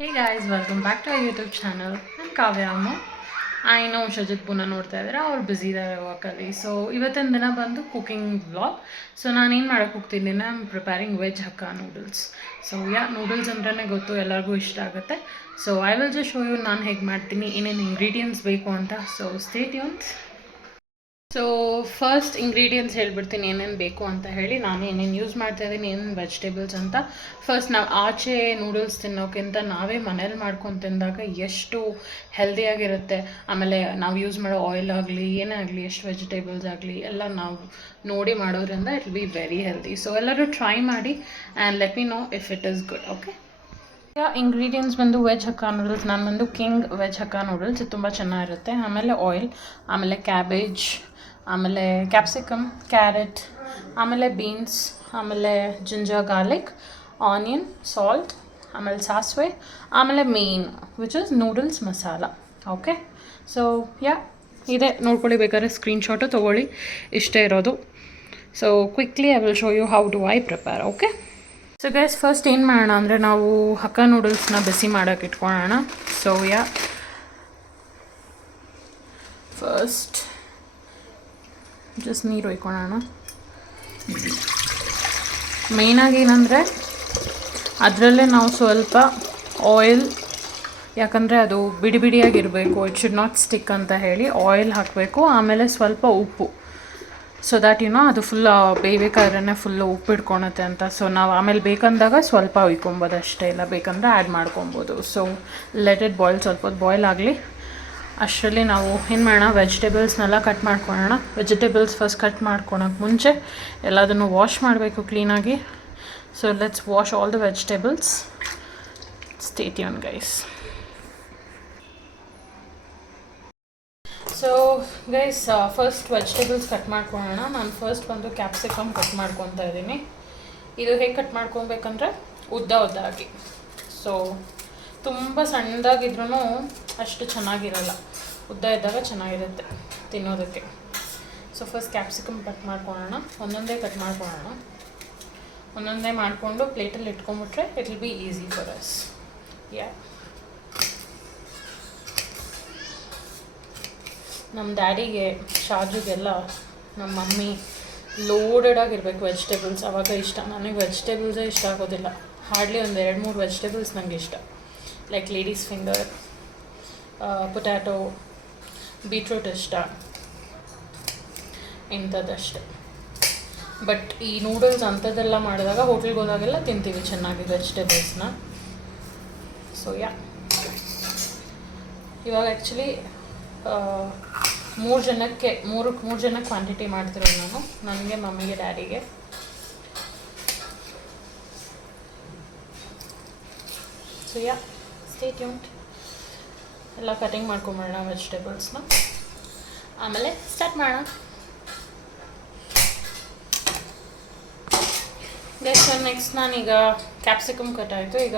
Hey guys, welcome back to our YouTube channel. I'm Kavya Ammu. I know ಶಜಿತ್ ಪುನಃ ನೋಡ್ತಾ ಇದ್ದಾರೆ, ಅವ್ರು busy ಇದ್ದಾರೆ ವರ್ಕಲ್ಲಿ. ಸೊ ಇವತ್ತಿನ ದಿನ ಬಂದು ಕುಕಿಂಗ್ ವ್ಲಾಗ್. ಸೊ ನಾನೇನು ಮಾಡೋಕ್ಕೆ ಹೋಗ್ತಿದ್ದೀನಿ, I am preparing veg hakka noodles. So noodles ಅಂದ್ರೇ ಗೊತ್ತು, ಎಲ್ಲರಿಗೂ ಇಷ್ಟ ಆಗುತ್ತೆ. So I will just show you ನಾನು ಹೇಗೆ ಮಾಡ್ತೀನಿ, ಏನೇನು ಇಂಗ್ರೀಡಿಯೆಂಟ್ಸ್ ಬೇಕು ಅಂತ. So stay tuned. So first ingredients ಹೇಳ್ಬಿಡ್ತೀನಿ ಏನೇನು ಬೇಕು ಅಂತ ಹೇಳಿ, ನಾನು ಏನೇನು ಯೂಸ್ ಮಾಡ್ತಾ ಇದ್ದೀನಿ, ಏನೇನು ವೆಜಿಟೇಬಲ್ಸ್ ಅಂತ. ಫಸ್ಟ್ ನಾವು ಆಚೆ ನೂಡಲ್ಸ್ ತಿನ್ನೋಕ್ಕಿಂತ ನಾವೇ ಮನೇಲಿ ಮಾಡ್ಕೊಂಡು ತಿಂದಾಗ ಎಷ್ಟು ಹೆಲ್ದಿಯಾಗಿರುತ್ತೆ. ಆಮೇಲೆ ನಾವು ಯೂಸ್ ಮಾಡೋ ಆಯಿಲ್ ಆಗಲಿ ಏನೇ ಆಗಲಿ, ಎಷ್ಟು ವೆಜಿಟೇಬಲ್ಸ್ ಆಗಲಿ ಎಲ್ಲ ನಾವು ನೋಡಿ ಮಾಡೋದ್ರಿಂದ it will be very healthy. So ಎಲ್ಲರೂ ಟ್ರೈ ಮಾಡಿ and let me no if it is good. Okay, ingredients ಬಂದು ವೆಜ್ ಹಕ್ಕಾ ನೂಡಲ್ಸ್. ನಾನು ಬಂದು ಕಿಂಗ್ ವೆಜ್ ಹಕ್ಕಾ ನೂಡಲ್ಸ್, ಇದು ತುಂಬ ಚೆನ್ನಾಗಿರುತ್ತೆ. ಆಮೇಲೆ ಆಯಿಲ್, ಆಮೇಲೆ ಕ್ಯಾಬೇಜ್, ಆಮೇಲೆ ಕ್ಯಾಪ್ಸಿಕಮ್, ಕ್ಯಾರೆಟ್, ಆಮೇಲೆ ಬೀನ್ಸ್, ಆಮೇಲೆ ಜಿಂಜರ್ ಗಾರ್ಲಿಕ್, ಆನಿಯನ್, ಸಾಲ್ಟ್, ಆಮೇಲೆ ಸಾಸಿವೆ, ಆಮೇಲೆ main which is noodles masala. Okay, so ಇದೆ ನೋಡ್ಕೊಳ್ಳಿ, ಬೇಕಾದ್ರೆ ಸ್ಕ್ರೀನ್ಶಾಟು ತೊಗೊಳ್ಳಿ, ಇಷ್ಟೇ ಇರೋದು. So quickly I will show you how do I prepare. Okay, so guys first ಏನು ಮಾಡೋಣ ಅಂದರೆ, ನಾವು ಹಕ್ಕಾ ನೂಡಲ್ಸ್ನ ಬಿಸಿ ಮಾಡೋಕೆ ಇಟ್ಕೊಳ್ಳೋಣ. ಸೊ ಫಸ್ಟ್ ಜಸ್ಟ್ ನೀರು ಒಯ್ಕೊಳ್ಳೋಣ. ಮೇಯ್ನಾಗಿ ಏನಂದರೆ ಅದರಲ್ಲೇ ನಾವು ಸ್ವಲ್ಪ ಆಯಿಲ್, ಯಾಕಂದರೆ ಅದು ಬಿಡಿ ಬಿಡಿಯಾಗಿರಬೇಕು, ಇಟ್ ಶುಡ್ ನಾಟ್ ಸ್ಟಿಕ್ ಅಂತ ಹೇಳಿ ಆಯಿಲ್ ಹಾಕಬೇಕು. ಆಮೇಲೆ ಸ್ವಲ್ಪ ಉಪ್ಪು, ಸೊ ದ್ಯಾಟ್ ಅದು ಫುಲ್ ಬೇಯಬೇಕಾದ್ರೇ ಫುಲ್ಲು ಉಪ್ಪು ಇಟ್ಕೊಳತ್ತೆ ಅಂತ. ಸೊ ನಾವು ಆಮೇಲೆ ಬೇಕಂದಾಗ ಸ್ವಲ್ಪ ಉಯ್ಕೊಬೋದು ಅಷ್ಟೇ, ಇಲ್ಲ ಬೇಕಂದರೆ ಆ್ಯಡ್ ಮಾಡ್ಕೊಬೋದು. ಸೊ ಲೆಟ್ ಇಟ್ ಬಾಯ್ಲ್, ಸ್ವಲ್ಪ ಹೊತ್ತು ಬಾಯ್ಲ್ ಆಗಲಿ. ಅಷ್ಟರಲ್ಲಿ ನಾವು ಏನು ಮಾಡೋಣ, ವೆಜಿಟೇಬಲ್ಸ್ನೆಲ್ಲ ಕಟ್ ಮಾಡ್ಕೊಳ್ಳೋಣ. ವೆಜಿಟೇಬಲ್ಸ್ ಫಸ್ಟ್ ಕಟ್ ಮಾಡ್ಕೊಳಕ್ಕೆ ಮುಂಚೆ ಎಲ್ಲದನ್ನು ವಾಶ್ ಮಾಡಬೇಕು ಕ್ಲೀನಾಗಿ. So let's wash all the vegetables. Stay tune guys. So guys first vegetables cut ಮಾಡ್ಕೊಳ್ಳೋಣ. ನಾನು ಫಸ್ಟ್ ಬಂದು ಕ್ಯಾಪ್ಸಿಕಮ್ ಕಟ್ ಮಾಡ್ಕೊತಾ ಇದ್ದೀನಿ. ಇದು ಹೇಗೆ ಕಟ್ ಮಾಡ್ಕೊಬೇಕಂದ್ರೆ ಉದ್ದಾಗಿ. ಸೊ ತುಂಬ ಸಣ್ಣದಾಗಿದ್ರೂ ಅಷ್ಟು ಚೆನ್ನಾಗಿರಲ್ಲ, ಉದ್ದ ಇದ್ದಾಗ ಚೆನ್ನಾಗಿರುತ್ತೆ ತಿನ್ನೋದಕ್ಕೆ. ಸೊ ಫಸ್ಟ್ ಕ್ಯಾಪ್ಸಿಕಮ್ ಕಟ್ ಮಾಡ್ಕೊಳ್ಳೋಣ, ಒಂದೊಂದೇ ಕಟ್ ಮಾಡ್ಕೊಳ್ಳೋಣ. ಒಂದೊಂದೇ ಮಾಡಿಕೊಂಡು ಪ್ಲೇಟಲ್ಲಿ ಇಟ್ಕೊಂಡ್ಬಿಟ್ರೆ it will be easy for us. ನಮ್ಮ ಡ್ಯಾಡಿಗೆ, ಶಾಜುಗೆಲ್ಲ ನಮ್ಮ ಮಮ್ಮಿ ಲೋಡೆಡ್ ಆಗಿರಬೇಕು ವೆಜಿಟೇಬಲ್ಸ್, ಆವಾಗ ಇಷ್ಟ. ನನಗೆ ವೆಜಿಟೇಬಲ್ಸೇ ಇಷ್ಟ ಆಗೋದಿಲ್ಲ, ಹಾರ್ಡ್ಲಿ ಒಂದು 2-3 ವೆಜಿಟೇಬಲ್ಸ್ ನನಗೆ ಇಷ್ಟ. Like ladies finger, potato, beetroot ಇಷ್ಟ, ಇಂಥದ್ದಷ್ಟೆ. ಬಟ್ ಈ ನೂಡಲ್ಸ್ ಅಂಥದ್ದೆಲ್ಲ ಮಾಡಿದಾಗ ಹೋಟ್ಲಿಗೆ ಹೋದಾಗೆಲ್ಲ ತಿಂತೀವಿ ಚೆನ್ನಾಗಿ ವೆಜಿಟೇಬಲ್ಸ್ನ. ಸೊ ಇವಾಗ ಆ್ಯಕ್ಚುಲಿ 3 ಜನಕ್ಕೆ ಕ್ವಾಂಟಿಟಿ ಮಾಡ್ತಿರೋದು ನಾನು, ನನಗೆ, ಮಮ್ಮಿಗೆ, ಡ್ಯಾಡಿಗೆ. So stay tuned. ಎಲ್ಲ ಕಟಿಂಗ್ ಮಾಡ್ಕೊಂಬಿಡೋಣ ವೆಜಿಟೇಬಲ್ಸ್ನ, ಆಮೇಲೆ ಸ್ಟಾರ್ಟ್ ಮಾಡೋಣ. ನೆಕ್ಸ್ಟ್ ನಾನೀಗ ಕ್ಯಾಪ್ಸಿಕಮ್ ಕಟ್ ಆಯಿತು. ಈಗ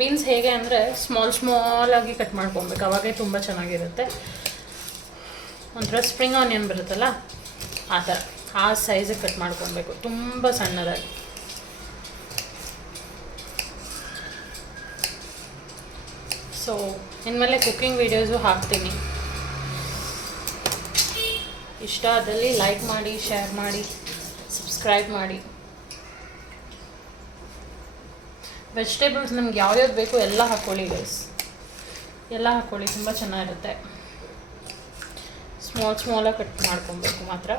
ಬೀನ್ಸ್ ಹೇಗೆ ಅಂದರೆ ಸ್ಮಾಲಾಗಿ ಕಟ್ ಮಾಡ್ಕೊಬೇಕು, ಅವಾಗೇ ತುಂಬ ಚೆನ್ನಾಗಿರುತ್ತೆ. ಒಂಥರ ಸ್ಪ್ರಿಂಗ್ ಆನಿಯನ್ ಬರುತ್ತಲ್ಲ ಆ ಥರ, ಆ ಸೈಜಿಗೆ ಕಟ್ ಮಾಡ್ಕೊಬೇಕು, ತುಂಬ ಸಣ್ಣದಾಗಿ. ಸೊ ಇನ್ಮೇಲೆ ಕುಕ್ಕಿಂಗ್ ವೀಡಿಯೋಸು ಹಾಕ್ತೀನಿ. ಇಷ್ಟ ಆದಲ್ಲಿ ಲೈಕ್ ಮಾಡಿ, ಶೇರ್ ಮಾಡಿ, ಸಬ್ಸ್ಕ್ರೈಬ್ ಮಾಡಿ. ವೆಜಿಟೇಬಲ್ಸ್ ನಮ್ಗೆ ಯಾವ್ಯಾವ್ದು ಬೇಕು ಎಲ್ಲ ಹಾಕ್ಕೊಳ್ಳಿ ಗೈಸ್, ಎಲ್ಲ ಹಾಕ್ಕೊಳ್ಳಿ, ತುಂಬ ಚೆನ್ನಾಗಿರುತ್ತೆ. ಸ್ಮಾಲಾಗಿ ಕಟ್ ಮಾಡ್ಕೊಬೇಕು ಮಾತ್ರ.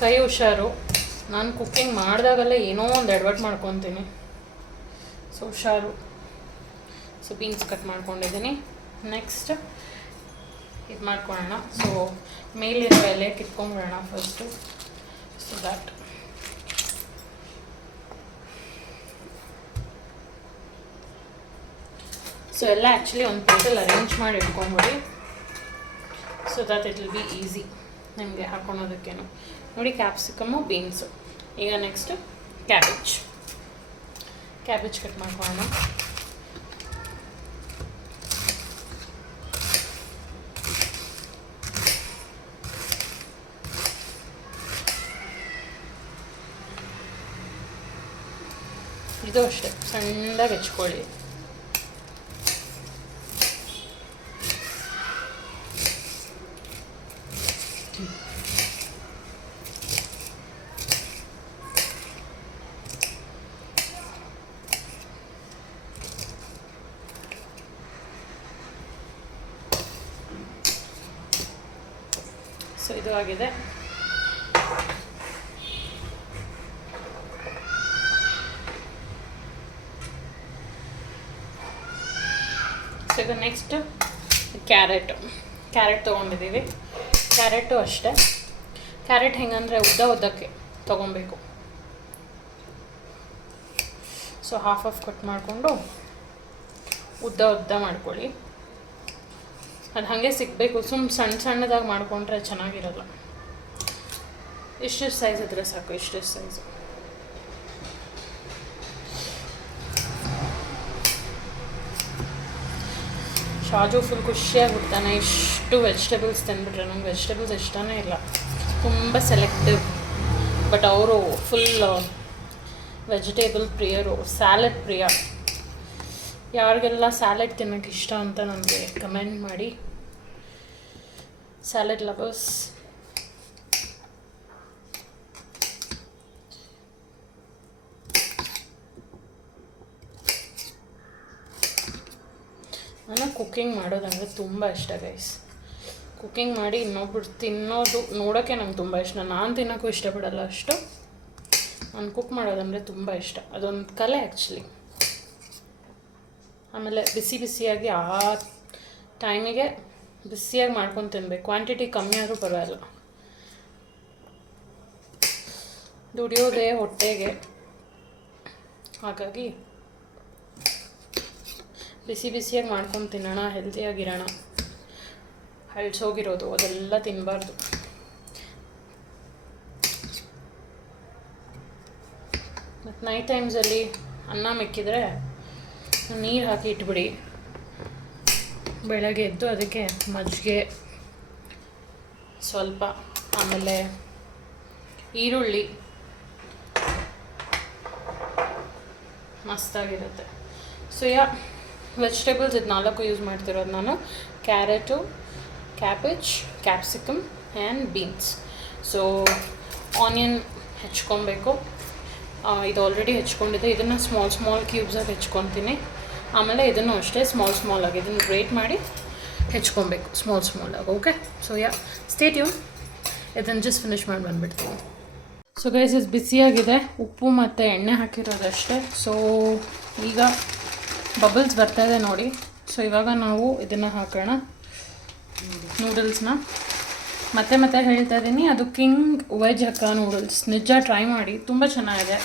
ಕೈ ಹುಷಾರು, ನಾನು ಕುಕ್ಕಿಂಗ್ ಮಾಡಿದಾಗೆಲ್ಲ ಏನೋ ಒಂದು ಎಡವಟ್ಟು ಮಾಡ್ಕೊತೀನಿ, ಸೊ ಹುಷಾರು. ಸೊ ಬೀನ್ಸ್ ಕಟ್ ಮಾಡ್ಕೊಂಡಿದ್ದೀನಿ. ನೆಕ್ಸ್ಟ್ ಇದು ಮಾಡ್ಕೊಳ್ಳೋಣ. ಸೊ ಮೇಲಿರೋ ಎಲೆ ಕಿತ್ಕೊಂಡ್ಬಿಡೋಣ ಫಸ್ಟು, ಸೊ ದ್ಯಾಟ್ ಸೊ ಎಲ್ಲ ಆ್ಯಕ್ಚುಲಿ ಒಂದು ಪ್ಲೇಟಲ್ಲಿ ಅರೇಂಜ್ ಮಾಡಿ ಇಟ್ಕೊಂಬಿಡಿ, so that it will be easy ನಿಮಗೆ ಹಾಕ್ಕೊಳೋದಕ್ಕೇನು. ನೋಡಿ, ಕ್ಯಾಪ್ಸಿಕಮ್ಮು, ಬೀನ್ಸು. ಈಗ ನೆಕ್ಸ್ಟು ಕ್ಯಾಬೇಜ್ ಕಟ್ ಮಾಡ್ಕೊಳ್ಳೋಣ. ಇದು ಅಷ್ಟೇ ಸಣ್ಣದಾಗಿ ಹೆಚ್ಕೊಳ್ಳಿ. ಸೊ ಇದು ಆಗಿದೆ. ಸೊ ಈಗ ನೆಕ್ಸ್ಟ್ ಕ್ಯಾರೆಟ್ ತೊಗೊಂಡಿದ್ದೀವಿ. ಕ್ಯಾರೆಟು ಅಷ್ಟೇ. ಕ್ಯಾರೆಟ್ ಹೆಂಗಂದರೆ ಉದ್ದಕ್ಕೆ ತೊಗೊಬೇಕು. ಸೊ ಹಾಫ್ ಕಟ್ ಮಾಡಿಕೊಂಡು ಉದ್ದ ಮಾಡ್ಕೊಳ್ಳಿ. ಅದು ಹಾಗೆ ಸಿಗಬೇಕು. ಸಣ್ಣದಾಗಿ ಮಾಡಿಕೊಂಡ್ರೆ ಚೆನ್ನಾಗಿರಲ್ಲ. ಇಷ್ಟು ಸೈಜ್ ಇದ್ರೆ ಸಾಕು. ಇಷ್ಟು ಸೈಜು. ಶಾಜು ಫುಲ್ ಖುಷಿಯಾಗಿಬಿಡ್ತಾನೆ ಇಷ್ಟು ವೆಜಿಟೇಬಲ್ಸ್ ತಿಂದ್ಬಿಟ್ರೆ. ನಂಗೆ ವೆಜಿಟೇಬಲ್ಸ್ ಇಷ್ಟನೇ ಇಲ್ಲ, ತುಂಬ ಸೆಲೆಕ್ಟಿವ್. ಬಟ್ ಅವರು ಫುಲ್ ವೆಜಿಟೇಬಲ್ ಪ್ರಿಯರು, ಸ್ಯಾಲೆಡ್ ಪ್ರಿಯ. ಯಾರಿಗೆಲ್ಲ ಸ್ಯಾಲೆಡ್ ತಿನ್ನೋಕ್ಕೆ ಇಷ್ಟ ಅಂತ ನನಗೆ ಕಮೆಂಟ್ ಮಾಡಿ. Salad lovers. ನಾನು ಕುಕ್ಕಿಂಗ್ ಮಾಡೋದಂದರೆ ತುಂಬ ಇಷ್ಟ ಗೈಸ್. ಕುಕ್ಕಿಂಗ್ ಮಾಡಿ ಇನ್ನೊಬ್ರು ತಿನ್ನೋದು ನೋಡೋಕ್ಕೆ ನಂಗೆ ತುಂಬ ಇಷ್ಟ. ನಾನು ತಿನ್ನೋಕ್ಕೂ ಇಷ್ಟಪಡಲ್ಲ ಅಷ್ಟು. ನಾನು ಕುಕ್ ಮಾಡೋದಂದರೆ ತುಂಬ ಇಷ್ಟ. ಅದೊಂದು ಕಲೆ ಆ್ಯಕ್ಚುಲಿ. ಆಮೇಲೆ ಬಿಸಿಯಾಗಿ ಆ ಟೈಮಿಗೆ ಬಿಸಿಯಾಗಿ ಮಾಡ್ಕೊಂಡು ತಿನ್ಬೇಕು. ಕ್ವಾಂಟಿಟಿ ಕಮ್ಮಿ ಆದರೂ ಪರವಾಗಿಲ್ಲ. ದುಡಿಯೋದೇ ಹೊಟ್ಟೆಗೆ, ಹಾಗಾಗಿ ಬಿಸಿಯಾಗಿ ಮಾಡ್ಕೊಂಡು ತಿನ್ನೋಣ, ಹೆಲ್ತಿಯಾಗಿರೋಣ. ಹಳ್ಸೋಗಿರೋದು ಅದೆಲ್ಲ ತಿನ್ನಬಾರ್ದು. ಮತ್ತು ನೈಟ್ ಟೈಮ್ಸಲ್ಲಿ ಅನ್ನ ಮಿಕ್ಕಿದ್ರೆ ನೀರು ಹಾಕಿ ಇಟ್ಬಿಡಿ. ಬೆಳಗ್ಗೆ ಎದ್ದು ಅದಕ್ಕೆ ಮಜ್ಜಿಗೆ ಸ್ವಲ್ಪ, ಆಮೇಲೆ ಈರುಳ್ಳಿ, ಮಸ್ತಾಗಿರುತ್ತೆ. ಸೊ ವೆಜಿಟೇಬಲ್ಸ್ ಇದು 4 ಯೂಸ್ ಮಾಡ್ತಿರೋದು ನಾನು. Carrot, cabbage, capsicum and beans. So onion ಹೆಚ್ಕೊಬೇಕು. ಇದು ಆಲ್ರೆಡಿ ಹೆಚ್ಕೊಂಡಿದ್ದೆ. ಇದನ್ನು ಸ್ಮಾಲ್ ಕ್ಯೂಬ್ಸಾಗಿ ಹೆಚ್ಕೊತೀನಿ. ಆಮೇಲೆ ಇದನ್ನು ಅಷ್ಟೇ ಸ್ಮಾಲಾಗಿ ಇದನ್ನು ಗ್ರೇಟ್ ಮಾಡಿ ಹೆಚ್ಕೊಬೇಕು ಸ್ಮಾಲಾಗಿ. Okay, so stay tune. ಇದನ್ನು ಜಸ್ಟ್ ಫಿನಿಷ್ ಮಾಡಿ ಬಂದುಬಿಡ್ತೀನಿ. ಸೊ ಗೈಸ್, ಇದು ಬಿಸಿಯಾಗಿದೆ. ಉಪ್ಪು ಮತ್ತು ಎಣ್ಣೆ ಹಾಕಿರೋದಷ್ಟೇ. ಸೊ ಈಗ ಬಬಲ್ಸ್ ಬರ್ತಾಯಿದೆ ನೋಡಿ. ಸೊ ಇವಾಗ ನಾವು ಇದನ್ನು ಹಾಕೋಣ, ನೂಡಲ್ಸ್ನ. ಮತ್ತೆ ಹೇಳ್ತಾ ಇದ್ದೀನಿ, ಅದು ಕಿಂಗ್ ವೆಜ್ ಹಕ್ಕ ನೂಡಲ್ಸ್. ನಿಜ ಟ್ರೈ ಮಾಡಿ, ತುಂಬ ಚೆನ್ನಾಗಿದೆ.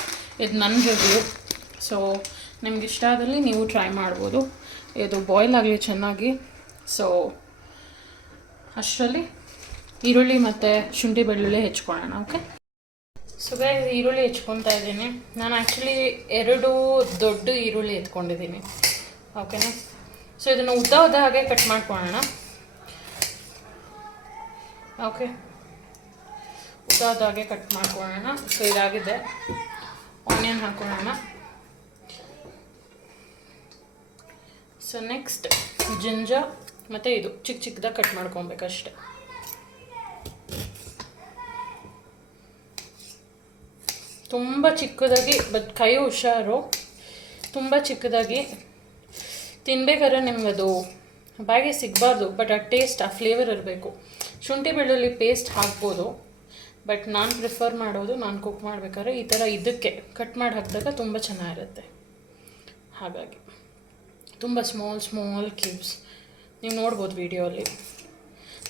ಇದು ನನ್ನ ರಿವ್ಯೂ. ಸೊ ನಿಮ್ಗೆ ಇಷ್ಟ ಆದಲ್ಲಿ ನೀವು ಟ್ರೈ ಮಾಡ್ಬೋದು. ಇದು ಬಾಯ್ಲ್ ಆಗಲಿ ಚೆನ್ನಾಗಿ. ಸೊ ಅಷ್ಟರಲ್ಲಿ ಈರುಳ್ಳಿ ಮತ್ತು ಶುಂಠಿ ಬೆಳ್ಳುಳ್ಳಿ ಹೆಚ್ಕೊಳ್ಳೋಣ. ಓಕೆ, ಸೊ ಗೈಸ್, ಈರುಳ್ಳಿ ಹೆಚ್ಕೊತಾ ಇದ್ದೀನಿ. ನಾನು ಆ್ಯಕ್ಚುಲಿ 2 ದೊಡ್ಡ ಈರುಳ್ಳಿ ಎತ್ಕೊಂಡಿದ್ದೀನಿ. ಓಕೆನಾ? ಸೊ ಇದನ್ನು ಉದ್ದ ಹಾಗೆ ಕಟ್ ಮಾಡ್ಕೊಳ್ಳೋಣ. ಓಕೆ, ಉದ್ದ ಹಾಗೆ ಕಟ್ ಮಾಡ್ಕೊಳ್ಳೋಣ. ಸೊ ಇದಾಗಿದೆ. ಆನಿಯನ್ ಹಾಕೊಳ್ಳೋಣ. ಸೊ ನೆಕ್ಸ್ಟ್ ಜಿಂಜರ್ ಮತ್ತು ಇದು ಚಿಕ್ಕದಾಗಿ ಕಟ್ ಮಾಡ್ಕೊಬೇಕಷ್ಟೆ. ತುಂಬ ಚಿಕ್ಕದಾಗಿ, ಬಟ್ ಕೈ ಹುಷಾರು. ತುಂಬ ಚಿಕ್ಕದಾಗಿ ತಿನ್ಬೇಕಾದ್ರೆ ನಿಮ್ಗದು ಬಾಯಿಗೆ ಸಿಗಬಾರ್ದು. ಬಟ್ ಆ ಟೇಸ್ಟ್, ಆ ಫ್ಲೇವರ್ ಇರಬೇಕು. ಶುಂಠಿ ಬೆಳ್ಳುಳ್ಳಿ ಪೇಸ್ಟ್ ಹಾಕ್ಬೋದು, ಬಟ್ ನಾನು ಪ್ರಿಫರ್ ಮಾಡೋದು, ನಾನು ಕುಕ್ ಮಾಡಬೇಕಾದ್ರೆ ಈ ಥರ ಇದಕ್ಕೆ ಕಟ್ ಮಾಡಿ ಹಾಕಿದಾಗ ತುಂಬ ಚೆನ್ನಾಗಿರುತ್ತೆ. ಹಾಗಾಗಿ ತುಂಬ ಸ್ಮಾಲ್ ಕ್ಯೂಬ್ಸ್ ನೀವು ನೋಡ್ಬೋದು ವಿಡಿಯೋಲಿ.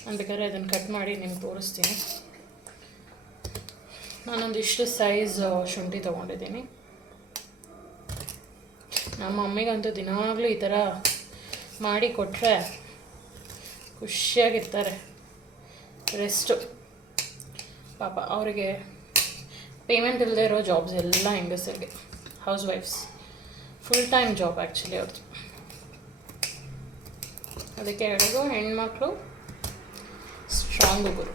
ನಾನು ಬೇಕಾದ್ರೆ ಅದನ್ನು ಕಟ್ ಮಾಡಿ ನಿಮ್ಗೆ ತೋರಿಸ್ತೀನಿ. ನಾನೊಂದಿಷ್ಟು ಸೈಜ್ ಶುಂಠಿ ತೊಗೊಂಡಿದ್ದೀನಿ. ನಮ್ಮ ಮಮ್ಮಿಗಂತೂ ದಿನಾಗಲೂ ಈ ಥರ ಮಾಡಿ ಕೊಟ್ಟರೆ ಖುಷಿಯಾಗಿರ್ತಾರೆ. ರೆಸ್ಟು ಪಾಪ, ಅವರಿಗೆ ಪೇಮೆಂಟ್ ಇಲ್ಲದೆ ಇರೋ ಜಾಬ್ಸ್ ಎಲ್ಲ ಹೆಂಗಸರಿಗೆ, house wives, full time job actually ಅವ್ರದ್ದು. ಅದಕ್ಕೆ ಹೇಳೋದು, ಹೆಣ್ಮಕ್ಳು ಸ್ಟ್ರಾಂಗು ಗುರು.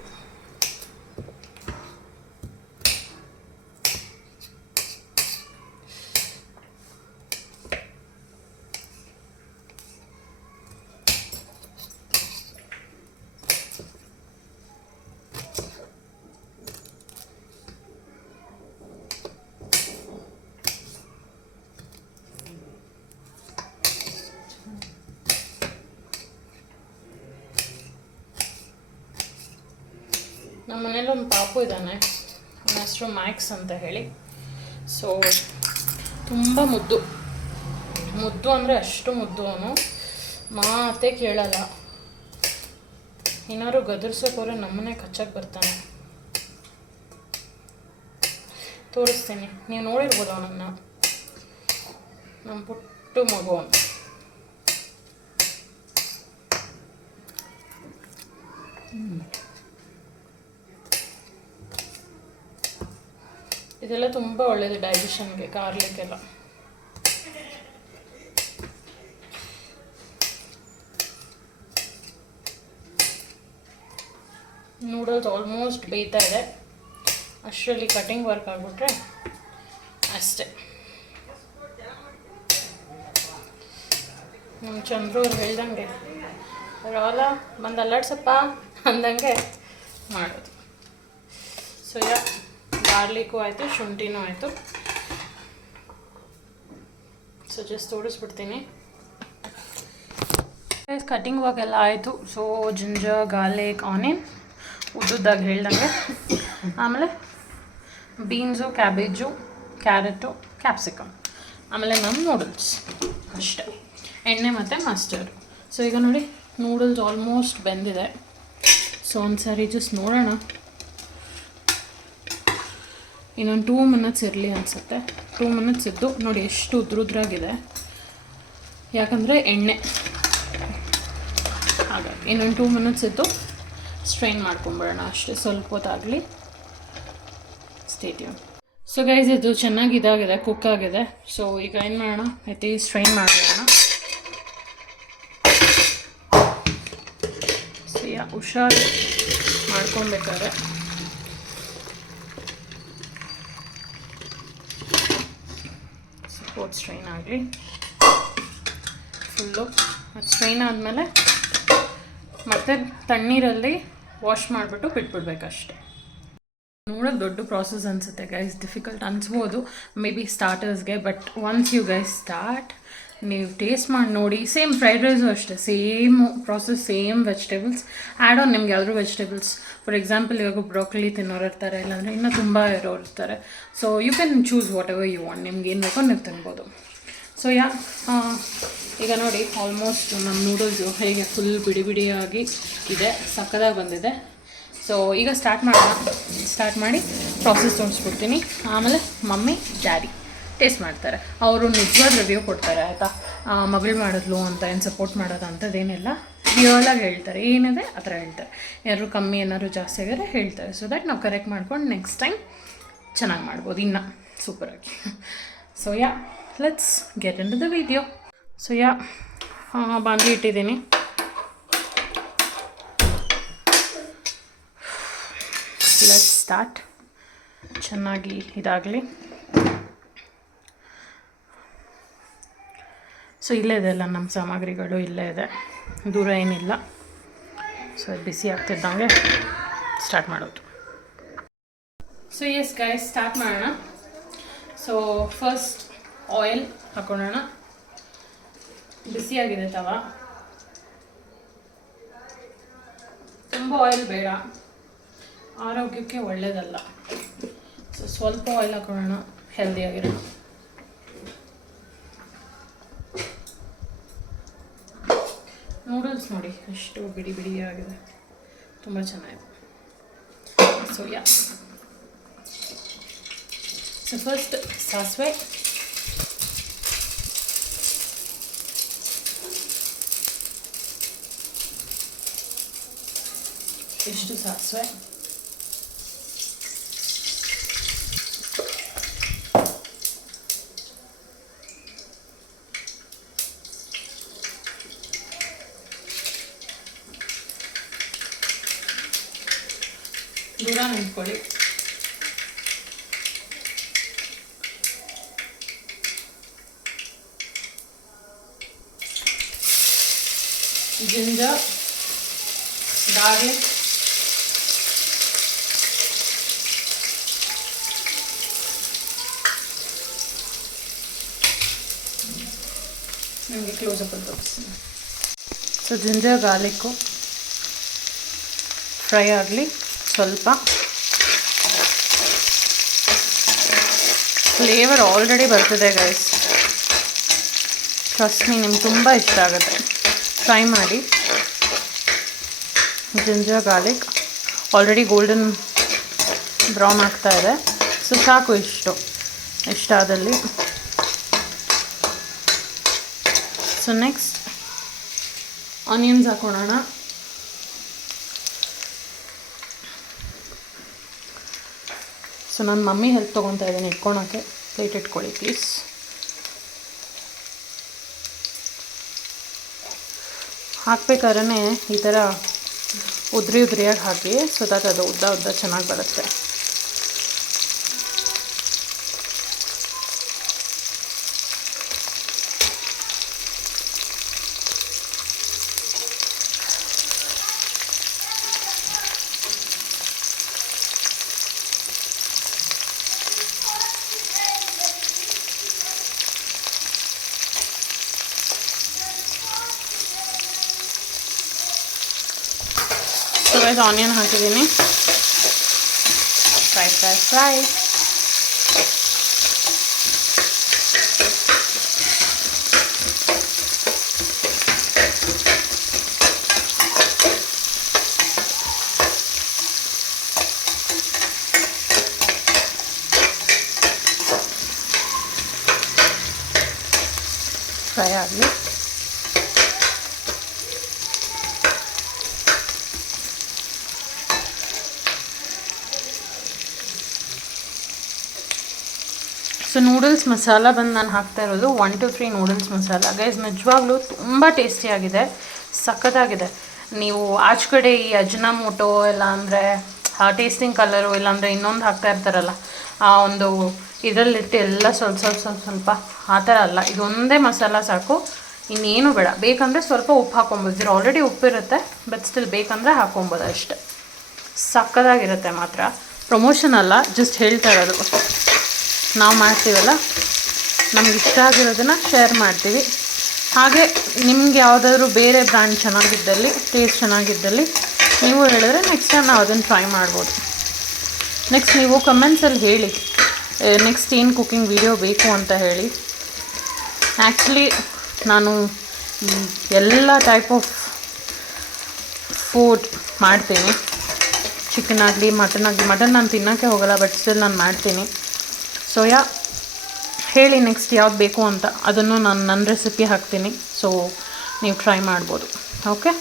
ನಮ್ಮ ಮನೇಲಿ ಒಂದು ಪಾಪು ಇದ್ದಾನೆ, ಅವನ ಹೆಸರು ಮ್ಯಾಕ್ಸ್ ಅಂತ ಹೇಳಿ. ಸೊ ತುಂಬ ಮುದ್ದು ಅಂದರೆ ಅಷ್ಟು ಮುದ್ದು. ಅವನು ಮಾತೇ ಕೇಳಲ್ಲ. ಏನಾದ್ರು ಗದರ್ಸೋಕೆ ಹೋದ್ರೆ ನಮ್ಮನೆ ಕಚ್ಚಕ್ಕೆ ಬರ್ತಾನೆ. ತೋರಿಸ್ತೀನಿ, ನೀವು ನೋಡಿರ್ಬೋದು ಅವನನ್ನು. ನಮ್ಮ ಪುಟ್ಟು ಮಗು ಅವನು. ಇದೆಲ್ಲ ತುಂಬ ಒಳ್ಳೆಯದು ಡೈಜೆಷನ್ಗೆ, ಗಾರ್ಲಿಕ್ಕೆಲ್ಲ. ನೂಡಲ್ಸ್ ಆಲ್ಮೋಸ್ಟ್ ಬೇಯ್ತಾ ಇದೆ. ಅಷ್ಟರಲ್ಲಿ ಕಟಿಂಗ್ ವರ್ಕ್ ಆಗಿಬಿಟ್ರೆ ಅಷ್ಟೇ. ನಮ್ಮ ಚಂದ್ರು ಅವ್ರು ಹೇಳ್ದಂಗೆ ರಾಲ ಬಂದು ಅಲ್ಲಾಡ್ಸಪ್ಪ ಅಂದಂಗೆ ಮಾಡೋದು. ಸೊ ಗಾರ್ಲಿಕ್ಕು ಆಯಿತು, ಶುಂಠಿನೂ ಆಯಿತು. ಸೊ ಜಸ್ಟ್ ತೋರಿಸ್ಬಿಡ್ತೀನಿ. ಕಟಿಂಗ್ ವರ್ಕ್ ಎಲ್ಲ ಆಯಿತು. ಸೊ ಜಿಂಜರ್, ಗಾರ್ಲಿಕ್, ಆನಿಯನ್ ಉದ್ದುದ್ದಾಗಿ ಹೇಳ್ದಂಗೆ. ಆಮೇಲೆ ಬೀನ್ಸು, ಕ್ಯಾಬೇಜು, ಕ್ಯಾರೆಟು, ಕ್ಯಾಪ್ಸಿಕಮ್, ಆಮೇಲೆ ನಮ್ಮ ನೂಡಲ್ಸ್ ಅಷ್ಟೇ. ಎಣ್ಣೆ ಮತ್ತು ಮಸ್ಟರ್ಡ್. ಸೊ ಈಗ ನೋಡಿ ನೂಡಲ್ಸ್ ಆಲ್ಮೋಸ್ಟ್ ಬೆಂದಿದೆ. ಸೊ ಒಂದು ಸಾರಿ ಜಸ್ಟ್ ನೋಡೋಣ. ಇನ್ನೊಂದು 2 ಮಿನಿಟ್ಸ್ ಇರಲಿ ಅನಿಸುತ್ತೆ. 2 ಮಿನಿಟ್ಸ್ ಇದ್ದು ನೋಡಿ ಎಷ್ಟು ಉದ್ರುದ್ರಾಗಿದೆ, ಯಾಕಂದರೆ ಎಣ್ಣೆ. ಹಾಗಾಗಿ ಇನ್ನೊಂದು 2 ಮಿನಿಟ್ಸ್ ಇದ್ದು ಸ್ಟ್ರೈನ್ ಮಾಡ್ಕೊಂಬಿಡೋಣ ಅಷ್ಟೇ, ಸ್ವಲ್ಪ ಹೊತ್ತಾಗಲಿ. ಸ್ಟೇಟ್ಯೂನ್. ಸೊ ಗೈಸ್, ಇದು ಚೆನ್ನಾಗಿ ಇದಾಗಿದೆ, ಕುಕ್ ಆಗಿದೆ. ಸೊ ಈಗ ಏನು ಮಾಡೋಣ, ಐತಿ ಸ್ಟ್ರೈನ್ ಮಾಡೋಣ. ಸೊ ಹುಷಾರು ಮಾಡ್ಕೊಬೇಕಾದ್ರೆ ಸಪೋರ್ಟ್ ಸ್ಟ್ರೈನ್ ಆಗಲಿ ಫುಲ್ಲು. ಅದು ಸ್ಟ್ರೈನ್ ಆದಮೇಲೆ ಮತ್ತೆ ತಣ್ಣೀರಲ್ಲಿ ವಾಶ್ ಮಾಡಿಬಿಟ್ಟು ಬಿಟ್ಬಿಡ್ಬೇಕಷ್ಟೆ. ನೋಡೋಕೆ ದೊಡ್ಡ ಪ್ರಾಸೆಸ್ ಅನಿಸುತ್ತೆ ಗೈಸ್, ಡಿಫಿಕಲ್ಟ್ ಅನಿಸ್ಬೋದು ಮೇ ಬಿ ಸ್ಟಾರ್ಟರ್ಸ್ಗೆ. But once you guys start, ನೀವು ಟೇಸ್ಟ್ ಮಾಡಿ ನೋಡಿ. ಸೇಮ್ ಫ್ರೈಡ್ ರೈಸು ಅಷ್ಟೇ, same process, same vegetables add on. ನಿಮ್ಗೆ ಯಾವ್ದಾದ್ರು ವೆಜಿಟೇಬಲ್ಸ್, ಫಾರ್ ಎಕ್ಸಾಂಪಲ್ ಇವಾಗ ಬ್ರೋಕೊಲಿ ತಿನ್ನೋರು ಇರ್ತಾರೆ, ಇಲ್ಲಾಂದರೆ ಇನ್ನೂ ತುಂಬ ಇರೋರು ಇರ್ತಾರೆ. So you can choose whatever you want, ನಿಮ್ಗೆ ಏನು ಬೇಕೋ ನೀವು ತಿನ್ಬೋದು. ಸೊ ಈಗ ನೋಡಿ ಆಲ್ಮೋಸ್ಟ್ ನಮ್ಮ ನೂಡಲ್ಸು ಹೇಗೆ ಫುಲ್ ಬಿಡಿ ಬಿಡಿಯಾಗಿ ಇದೆ, ಸಕ್ಕದಾಗಿ ಬಂದಿದೆ. ಸೊ ಈಗ ಸ್ಟಾರ್ಟ್ ಮಾಡಿ ಪ್ರಾಸೆಸ್ ತೋರಿಸ್ಬಿಡ್ತೀನಿ. ಆಮೇಲೆ ಮಮ್ಮಿ ಡ್ಯಾಡಿ ಟೇಸ್ಟ್ ಮಾಡ್ತಾರೆ. ಅವರು ನಿಜವಾದ ರಿವ್ಯೂ ಕೊಡ್ತಾರೆ, ಆಯಿತಾ. ಮಗಳು ಮಾಡಿದ್ಲು ಅಂತ ಏನು ಸಪೋರ್ಟ್ ಮಾಡೋದು ಅಂಥದ್ದೇನಿಲ್ಲ, ರಿಯಲಾಗಿ ಹೇಳ್ತಾರೆ, ಏನಿದೆ ಆ ಥರ ಹೇಳ್ತಾರೆ. ಏನಾದ್ರು ಕಮ್ಮಿ ಏನಾದ್ರು ಜಾಸ್ತಿ ಆಗಿದ್ರೆ ಹೇಳ್ತಾರೆ. ಸೊ ದ್ಯಾಟ್ ನಾವು ಕರೆಕ್ಟ್ ಮಾಡ್ಕೊಂಡು ನೆಕ್ಸ್ಟ್ ಟೈಮ್ ಚೆನ್ನಾಗಿ ಮಾಡ್ಬೋದು, ಇನ್ನೂ ಸೂಪರಾಗಿ. So let's get into the video. So ಬಾಂಡ್ಲಿ ಇಟ್ಟಿದ್ದೀನಿ. Let's start. ಚೆನ್ನಾಗಿ ಇದಾಗಲಿ. ಸೊ ಇಲ್ಲೇ ಇದೆ ಎಲ್ಲ ನಮ್ಮ ಸಾಮಗ್ರಿಗಳು, ಇಲ್ಲೇ ಇದೆ, ದೂರ ಏನಿಲ್ಲ. ಸೊ ಬಿಸಿ ಆಗ್ತಿದ್ದಂಗೆ ಸ್ಟಾರ್ಟ್ ಮಾಡೋದು. ಸೊ ಎಸ್ ಗೈಸ್, ಸ್ಟಾರ್ಟ್ ಮಾಡೋಣ. ಸೊ ಫಸ್ಟ್ ಆಯಿಲ್ ಹಾಕೊಳ್ಳೋಣ. ಬಿಸಿಯಾಗಿದೆ ತವ, ತುಂಬ ಆಯಿಲ್ ಬೇಡ, ಆರೋಗ್ಯಕ್ಕೆ ಒಳ್ಳೆಯದಲ್ಲ. ಸೊ ಸ್ವಲ್ಪ ಆಯಿಲ್ ಹಾಕೊಳ್ಳೋಣ, ಹೆಲ್ದಿಯಾಗಿರೋಣ. ನೂಡಲ್ಸ್ ನೋಡಿ ಎಷ್ಟು ಬಿಡಿ ಬಿಡಿಯಾಗಿದೆ, ತುಂಬ ಚೆನ್ನಾಗಿದೆ. ಸೊ ಸೊ ಫಸ್ಟ್ ಸಾಸಿವೆ, ಇಷ್ಟು ಸಾಸಿವೆ, ದೂರ ನಿಂತ್ಕೊಳ್ಳಿ. ಜಿಂಜರ್, ಗಾರ್ಲಿಕ್, ನಿಮಗೆ ಕ್ಲೋಸಪ್ ಅಲ್ಲಿ ತೋರಿಸ್ತೀನಿ. ಸೊ ಜಿಂಜರ್ ಗಾರ್ಲಿಕ್ಕು ಫ್ರೈ ಆಗಲಿ. ಸ್ವಲ್ಪ ಫ್ಲೇವರ್ ಆಲ್ರೆಡಿ ಬರ್ತಿದೆ ಗೈಸ್. ಟ್ರಸ್ಟ್ ಮೀ, ನಿಮ್ಗೆ ತುಂಬ ಇಷ್ಟ ಆಗುತ್ತೆ, ಟ್ರೈ ಮಾಡಿ. Ginger garlic already golden brown ಆಗ್ತಾ ಇದೆ. ಸೊ ಸಾಕು ಇಷ್ಟ ಆದಲ್ಲಿ. ಸೊ ನೆಕ್ಸ್ಟ್ ಆನಿಯನ್ಸ್ ಹಾಕೊಳ್ಳೋಣ. ಸೊ ನನ್ನ ಮಮ್ಮಿ ಹೆಲ್ಪ್ ತೊಗೊತಾ ಇದ್ದೀನಿ ಇಟ್ಕೊಳಕ್ಕೆ. ಪ್ಲೇಟ್ ಇಟ್ಕೊಳ್ಳಿ ಪ್ಲೀಸ್. ಹಾಕ್ಬೇಕಾದ್ರೆ ಈ ಥರ ಉದ್ರಿಯಾಗಿ ಹಾಕಿ, ಸೊ ದಟ್ ಅದು ಉದ್ದ ಚೆನ್ನಾಗಿ ಬರುತ್ತೆ. ಸೊ ಗೈಸ್ ಆನಿಯನ್ ಹಾಕಿದ್ದೀನಿ. ಫ್ರೈ ಆಗಲಿ. ಸೊ ನೂಡಲ್ಸ್ ಮಸಾಲ ಬಂದು ನಾನು ಹಾಕ್ತಾ ಇರೋದು 1 to 3 ನೂಡಲ್ಸ್ ಮಸಾಲ. ಗೈಸ್ ನಿಜವಾಗ್ಲೂ ತುಂಬ ಟೇಸ್ಟಿಯಾಗಿದೆ, ಸಖತ್ತಾಗಿದೆ. ನೀವು ಆಚೆ ಕಡೆ ಈ ಅಜ್ನಮೋಟೋ ಇಲ್ಲ ಅಂದರೆ ಟೇಸ್ಟಿಂಗ್ ಕಲರು ಇಲ್ಲಾಂದರೆ ಇನ್ನೊಂದು ಹಾಕ್ತಾ ಇರ್ತಾರಲ್ಲ, ಆ ಒಂದು ಇದರಲ್ಲಿಟ್ಟು ಎಲ್ಲ ಸ್ವಲ್ಪ ಆ ಥರ ಅಲ್ಲ. ಇದೊಂದೇ ಮಸಾಲ ಸಾಕು, ಇನ್ನೇನು ಬೇಡ. ಬೇಕಂದರೆ ಸ್ವಲ್ಪ ಉಪ್ಪು ಹಾಕ್ಕೊಬೋದು. ಆಲ್ರೆಡಿ ಉಪ್ಪಿರುತ್ತೆ, ಬಟ್ ಸ್ಟಿಲ್ ಬೇಕಂದರೆ ಹಾಕ್ಕೊಬೋದು ಅಷ್ಟೆ. ಸಖತ್ತಾಗಿರುತ್ತೆ ಮಾತ್ರ. ಪ್ರಮೋಷನ್ ಅಲ್ಲ, ಜಸ್ಟ್ ಹೇಳ್ತಾ ಇರೋದು. ನಾವು ಮಾಡ್ತೀವಲ್ಲ, ನಮ್ಗೆ ಇಷ್ಟ ಆಗಿರೋದನ್ನು ಶೇರ್ ಮಾಡ್ತೀವಿ. ಹಾಗೆ ನಿಮ್ಗೆ ಯಾವುದಾದ್ರೂ ಬೇರೆ ಬ್ರ್ಯಾಂಡ್ ಚೆನ್ನಾಗಿದ್ದಲ್ಲಿ, ಟೇಸ್ಟ್ ಚೆನ್ನಾಗಿದ್ದಲ್ಲಿ ನೀವು ಹೇಳಿದ್ರೆ ನೆಕ್ಸ್ಟ್ ಟೈಮ್ ನಾವು ಅದನ್ನು ಟ್ರೈ ಮಾಡ್ಬೋದು. ನೆಕ್ಸ್ಟ್ ನೀವು ಕಮೆಂಟ್ಸಲ್ಲಿ ಹೇಳಿ ನೆಕ್ಸ್ಟ್ ಏನು ಕುಕ್ಕಿಂಗ್ ವಿಡಿಯೋ ಬೇಕು ಅಂತ ಹೇಳಿ. ಆ್ಯಕ್ಚುಲಿ ನಾನು ಎಲ್ಲ ಟೈಪ್ ಆಫ್ ಫುಡ್ ಮಾಡ್ತೀನಿ. ಚಿಕನ್ ಆಗಲಿ ಮಟನ್ ಆಗಲಿ. ಮಟನ್ ನಾನು ತಿನ್ನೋಕ್ಕೆ ಹೋಗಲ್ಲ, ಬಟ್ ಸ್ಟಿಲ್ ನಾನು ಮಾಡ್ತೀನಿ. ಸೊ ಹೇಳಿ ನೆಕ್ಸ್ಟ್ ಯಾವ್ದು ಬೇಕು ಅಂತ, ಅದನ್ನು ನಾನು ನನ್ನ ರೆಸಿಪಿ ಹಾಕ್ತೀನಿ. ಸೊ ನೀವು ಟ್ರೈ ಮಾಡ್ಬೋದು. ಓಕೆ,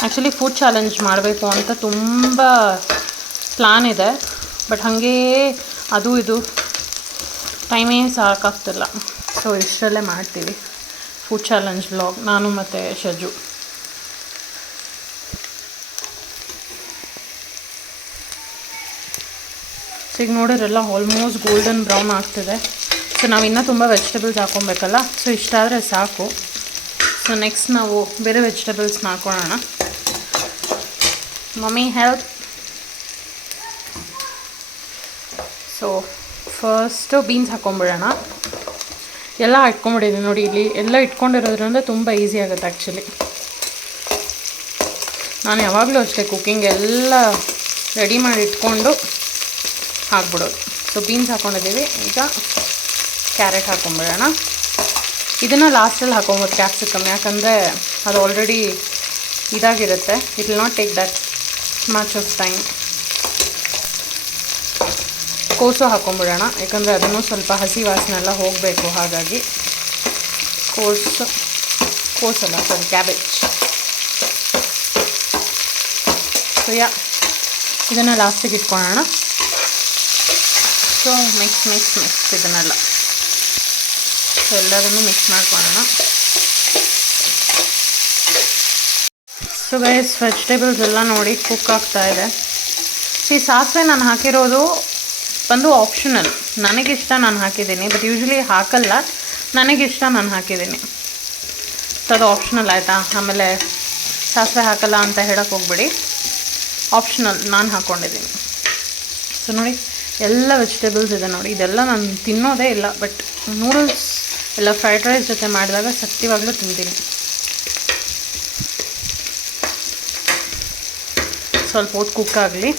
ಆ್ಯಕ್ಚುಲಿ ಫುಡ್ ಚಾಲೆಂಜ್ ಮಾಡಬೇಕು ಅಂತ ತುಂಬ ಪ್ಲ್ಯಾನ್ ಇದೆ, ಬಟ್ ಹಾಗೇ ಅದು ಇದು ಟೈಮೇ ಸಾಕಾಗ್ತಿಲ್ಲ. ಸೊ ಇಷ್ಟರಲ್ಲೇ ಮಾಡ್ತೀವಿ ಫುಡ್ ಚಾಲೆಂಜ್ ವ್ಲಾಗ್, ನಾನು ಮತ್ತು ಶಜು. ಸೊ ಈಗ ನೋಡಿದ್ರೆಲ್ಲ ಆಲ್ಮೋಸ್ಟ್ ಗೋಲ್ಡನ್ ಬ್ರೌನ್ ಆಗ್ತಿದೆ. ಸೊ ನಾವು ಇನ್ನೂ ತುಂಬ ವೆಜಿಟೇಬಲ್ಸ್ ಹಾಕ್ಕೊಬೇಕಲ್ಲ, ಸೊ ಇಷ್ಟ ಆದರೆ ಸಾಕು. ಸೊ ನೆಕ್ಸ್ಟ್ ನಾವು ಬೇರೆ ವೆಜಿಟೇಬಲ್ಸ್ನ ಹಾಕೊಳ್ಳೋಣ. Mummy help. So first beans ಹಾಕ್ಕೊಂಬಿಡೋಣ. ಎಲ್ಲ ಇಟ್ಕೊಂಬಿಟ್ಟಿದ್ದೀನಿ ನೋಡಿ, ಇಲ್ಲಿ ಎಲ್ಲ ಇಟ್ಕೊಂಡಿರೋದ್ರಿಂದ ತುಂಬ ಈಸಿ ಆಗುತ್ತೆ ಆ್ಯಕ್ಚುಲಿ. ನಾನು ಯಾವಾಗಲೂ ಅಷ್ಟೇ ಕುಕ್ಕಿಂಗ್ ಎಲ್ಲ ರೆಡಿ ಮಾಡಿ ಇಟ್ಕೊಂಡು ಹಾಕ್ಬಿಡೋದು. So beans ಹಾಕ್ಕೊಂಡಿದ್ದೀವಿ. ಈಗ ಕ್ಯಾರೆಟ್ ಹಾಕ್ಕೊಂಬಿಡೋಣ. ಇದನ್ನು ಲಾಸ್ಟಲ್ಲಿ ಹಾಕ್ಕೊಬೋದು, ಕ್ಯಾಪ್ಸಿಕಮ್, ಯಾಕಂದರೆ ಅದು ಆಲ್ರೆಡಿ ಇದಾಗಿರುತ್ತೆ. It will not take that much of time. ಕೋಸು ಹಾಕ್ಕೊಂಬಿಡೋಣ, ಯಾಕಂದರೆ ಅದನ್ನು ಸ್ವಲ್ಪ ಹಸಿ ವಾಸನೆ ಎಲ್ಲ ಹೋಗಬೇಕು. ಹಾಗಾಗಿ ಕೋಸಲ್ಲ ಸರಿ ಕ್ಯಾಬೇಜ್. ಸೊ ಇದನ್ನು ಲಾಸ್ಟಿಗೆ ಇಟ್ಕೊಳ್ಳೋಣ. ಸೊ ಮಿಕ್ಸ್ ಇದನ್ನೆಲ್ಲ ಸೊ ಎಲ್ಲದನ್ನು ಮಿಕ್ಸ್ ಮಾಡ್ಕೊಳ್ಳೋಣ. ಸೊ ಗೈಸ್ ವೆಜಿಟೇಬಲ್ಸ್ ಎಲ್ಲ ನೋಡಿ ಕುಕ್ ಆಗ್ತಾ ಇದೆ. ಸಾಸಿವೆ ನಾನು ಹಾಕಿರೋದು ಬಂದು ಆಪ್ಷನಲ್, ನನಗಿಷ್ಟ ನಾನು ಹಾಕಿದ್ದೀನಿ, ಬಟ್ ಯೂಶ್ವಲಿ ಹಾಕಲ್ಲ, ನನಗಿಷ್ಟ ನಾನು ಹಾಕಿದ್ದೀನಿ. ಸೊ ಅದು ಆಪ್ಷನಲ್ ಆಯಿತಾ. ಆಮೇಲೆ ಸಾಸಿವೆ ಹಾಕಲ್ಲ ಅಂತ ಹೇಳಕ್ಕೆ ಹೋಗ್ಬಿಡಿ, ಆಪ್ಷನಲ್ ನಾನು ಹಾಕ್ಕೊಂಡಿದ್ದೀನಿ. ಸೊ ನೋಡಿ ಎಲ್ಲ ವೆಜಿಟೇಬಲ್ಸ್ ಇದೆ ನೋಡಿ. ಇದೆಲ್ಲ ನಾನು ತಿನ್ನೋದೇ ಇಲ್ಲ, ಬಟ್ ನೂಡಲ್ಸ್ ಎಲ್ಲ ಫ್ರೈಡ್ ರೈಸ್ ಜೊತೆ ಮಾಡಿದಾಗ ಸತ್ಯವಾಗ್ಲೂ ತಿಂತೀನಿ. ಸ್ವಲ್ಪ ಹೊತ್ತು ಕುಕ್ ಆಗಲಿ.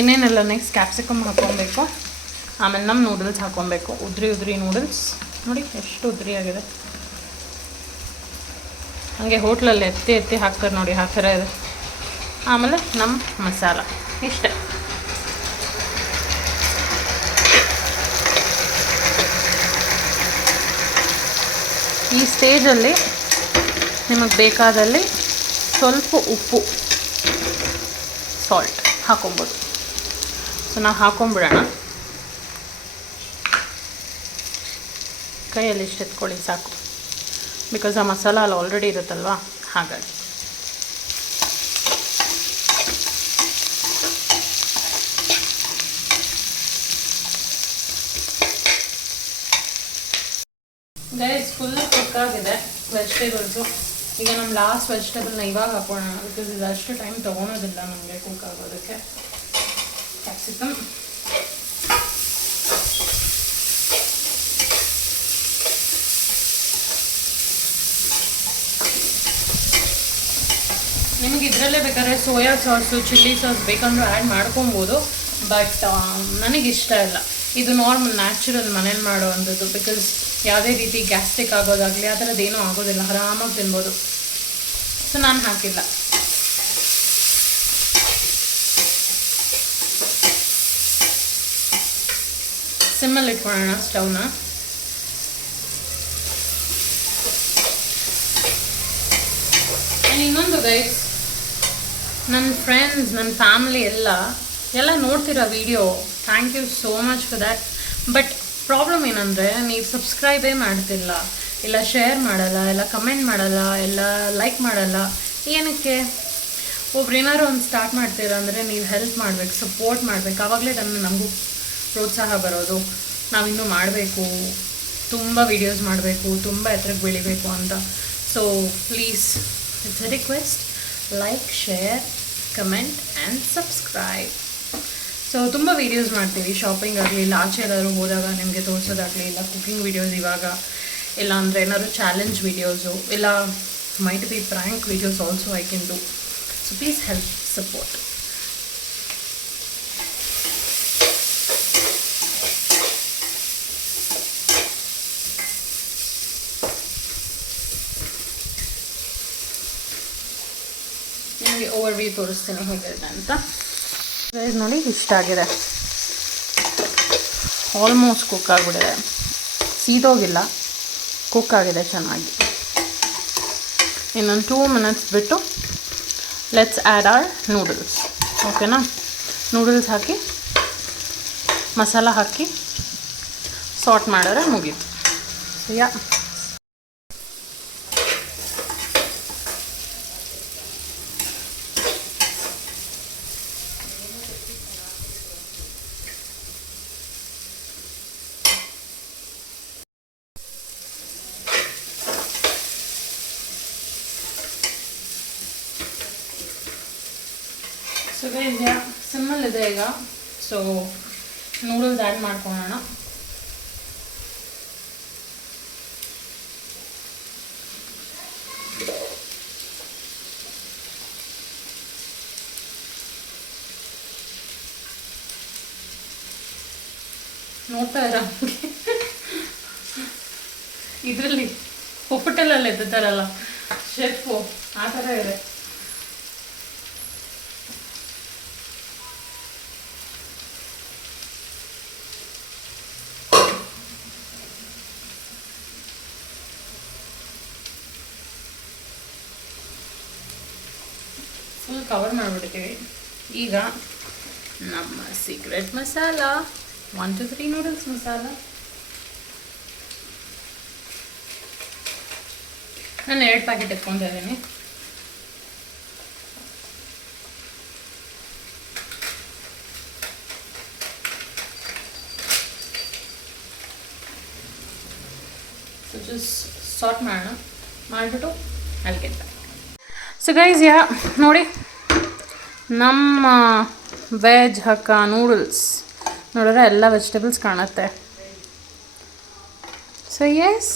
ಇನ್ನೇನೆಲ್ಲ ನೆಕ್ಸ್ಟ್ ಕ್ಯಾಪ್ಸಿಕಮ್ ಹಾಕ್ಕೊಬೇಕು, ಆಮೇಲೆ ನಮ್ಮ ನೂಡಲ್ಸ್ ಹಾಕ್ಕೊಬೇಕು. ಉದ್ರಿ ನೂಡಲ್ಸ್ ನೋಡಿ ಎಷ್ಟು ಉದ್ರಿ ಆಗಿದೆ. ಹಾಗೆ ಹೋಟ್ಲಲ್ಲಿ ಎತ್ತಿ ಹಾಕ್ತಾರೆ ನೋಡಿ, ಆ ಥರ ಇದೆ. ಆಮೇಲೆ ನಮ್ಮ ಮಸಾಲ ಇಷ್ಟೇ. ಈ ಸ್ಟೇಜಲ್ಲಿ ನಿಮಗೆ ಬೇಕಾದಲ್ಲಿ ಸ್ವಲ್ಪ ಉಪ್ಪು, ಸಾಲ್ಟ್ ಹಾಕೊಬೋದು. ಸೊ ನಾವು ಹಾಕೊಂಬಿಡೋಣ. ಕೈಯಲ್ಲಿ ಇಷ್ಟು ಎತ್ಕೊಳ್ಳಿ ಸಾಕು, ಬಿಕಾಸ್ ಆ ಮಸಾಲ ಅಲ್ಲಿ ಆಲ್ರೆಡಿ ಇರುತ್ತಲ್ವ, ಹಾಗಾಗಿ. ಗೈಸ್ ಫುಲ್ ಕುಕ್ ಆಗಿದೆ ವೆಜಿಟೇಬಲ್ಸು. ಈಗ ನಮ್ಮ ಲಾಸ್ಟ್ ವೆಜಿಟೇಬಲ್ನ ಇವಾಗ ಹಾಕೋಣ, ಬಿಕಾಸ್ ಇದು ಅಷ್ಟು ಟೈಮ್ ತೊಗೊಳೋದಿಲ್ಲ ನಮಗೆ ಕುಕ್ ಆಗೋದಕ್ಕೆ. ಕ್ಯಾಪ್ಸಿಕಮ್, ನಿಮಗೆ ಇದರಲ್ಲೇ ಬೇಕಾದ್ರೆ ಸೋಯಾ ಸಾಸು, ಚಿಲ್ಲಿ ಸಾಸ್ ಬೇಕಂದ್ರೂ ಆ್ಯಡ್ ಮಾಡ್ಕೊಬೋದು. ಬಟ್ ನನಗಿಷ್ಟ ಇಲ್ಲ. ಇದು ನಾರ್ಮಲ್ ನ್ಯಾಚುರಲ್ ಮನೇಲಿ ಮಾಡೋವಂಥದ್ದು. ಬಿಕಾಸ್ ಯಾವುದೇ ರೀತಿ ಗ್ಯಾಸ್ಟ್ರಿಕ್ ಆಗೋದಾಗಲಿ ಆ ಥರದ್ದೇನೂ ಆಗೋದಿಲ್ಲ, ಆರಾಮಾಗಿ ತಿನ್ಬೋದು. ಸೊ ನಾನು ಹಾಕಿಲ್ಲ. ಸಿಮ್ಮಲ್ಲಿ ಇಟ್ಕೊಳ್ಳೋಣ ಸ್ಟವ್ನ. ಇನ್ನೊಂದು ಗೈಸ್, ನನ್ನ ಫ್ರೆಂಡ್ಸ್, ನನ್ನ ಫ್ಯಾಮಿಲಿ ಎಲ್ಲ ನೋಡ್ತಿರೋ video, thank you so much for that. But problem ಏನಂದರೆ ನೀವು ಸಬ್ಸ್ಕ್ರೈಬೇ ಮಾಡ್ತಿಲ್ಲ, ಇಲ್ಲ ಶೇರ್ ಮಾಡಲ್ಲ, ಇಲ್ಲ ಕಮೆಂಟ್ ಮಾಡಲ್ಲ, ಇಲ್ಲ ಲೈಕ್ ಮಾಡಲ್ಲ. ಏನಕ್ಕೆ? ಒಬ್ರು ಏನಾದ್ರು ಒಂದು ಸ್ಟಾರ್ಟ್ ಮಾಡ್ತೀರ ಅಂದರೆ ನೀವು ಹೆಲ್ಪ್ ಮಾಡಬೇಕು, ಸಪೋರ್ಟ್ ಮಾಡಬೇಕು. ಆವಾಗಲೇ ನಮಗೂ ಪ್ರೋತ್ಸಾಹ ಬರೋದು, ನಾವಿನ್ನೂ ಮಾಡಬೇಕು, ತುಂಬ ವೀಡಿಯೋಸ್ ಮಾಡಬೇಕು, ತುಂಬ ಎತ್ತರಕ್ಕೆ ಬೆಳಿಬೇಕು ಅಂತ. So please, it's a request, like, share, comment and subscribe. So ತುಂಬ ವೀಡಿಯೋಸ್ ಮಾಡ್ತೀವಿ, ಶಾಪಿಂಗ್ ಆಗಲಿ, ಇಲ್ಲ ಆಚೆ ಎಲ್ಲಾದರೂ ಹೋದಾಗ ನಿಮಗೆ ತೋರಿಸೋದಾಗಲಿ, ಇಲ್ಲ ಕುಕಿಂಗ್ ವೀಡಿಯೋಸ್ ಇವಾಗ, ಇಲ್ಲ ಅಂದರೆ ಏನಾದ್ರು ಚಾಲೆಂಜ್ ವೀಡಿಯೋಸು, ಇಲ್ಲ might be prank videos also I can do. So please help, support. ನಿಮಗೆ ಓವರ್ವ್ಯೂ ತೋರಿಸ್ತೀನಿ ಹೇಗಿದೆ ಅಂತ. ನೋಡಿ ಇಷ್ಟ ಆಗಿದೆ, ಆಲ್ಮೋಸ್ಟ್ ಕುಕ್ ಆಗಿಬಿಟ್ಟಿದೆ, ಸೀದೋಗಿಲ್ಲ, ಕುಕ್ ಆಗಿದೆ ಚೆನ್ನಾಗಿ. ಇನ್ನೊಂದು 2 ಮಿನಿಟ್ಸ್ ಬಿಟ್ಟು ಲೆಟ್ಸ್ ಆ್ಯಡ್ ಆರ್ ನೂಡಲ್ಸ್. ಓಕೆನಾ? ನೂಡಲ್ಸ್ ಹಾಕಿ ಮಸಾಲ ಹಾಕಿ ಸಾರ್ಟ್ ಮಾಡಿದ್ರೆ ಮುಗೀತು. ಯಾ ಸೊ ಗೈಸ್, ಸಿಮ್ಮಲ್ಲಿದೆ ಈಗ. ಸೊ ನೂಡಲ್ಸ್ ಆ್ಯಡ್ ಮಾಡ್ಕೊಳ್ಳೋಣ. ನೋಡ್ತಾ ಇರ ಇದರಲ್ಲಿ ಹೋಟೆಲಲ್ಲಿ ಎತ್ತಾರಲ್ಲ ಶೆಫು, ಆ ಥರ ಇದೆ. ಫುಲ್ ಕವರ್ ಮಾಡಿಬಿಡ್ತೀವಿ. ಈಗ ನಮ್ಮ ಸೀಕ್ರೆಟ್ ಮಸಾಲ, 1 2 3 ನೂಡಲ್ಸ್ ಮಸಾಲ. ನಾನು 2 ಪ್ಯಾಕೆಟ್ ಎತ್ಕೊತಿದ್ದೀನಿ. ಸೊ ಜಸ್ಟ್ ಸಾರ್ಟ್ ಮಾಡೋಣ, ಮಾಡಿಬಿಟ್ಟು ಅಲ್ಲಿ ಬ್ಯಾಕ್. ಸೊ ಗೈಸ್, ನೋಡಿ ನಮ್ಮ ವೆಜ್ ಹಕ್ಕ ನೂಡಲ್ಸ್ ನೋಡಿದ್ರೆ ಎಲ್ಲ ವೆಜಿಟೇಬಲ್ಸ್ ಕಾಣುತ್ತೆ. ಸೊ ಎಸ್,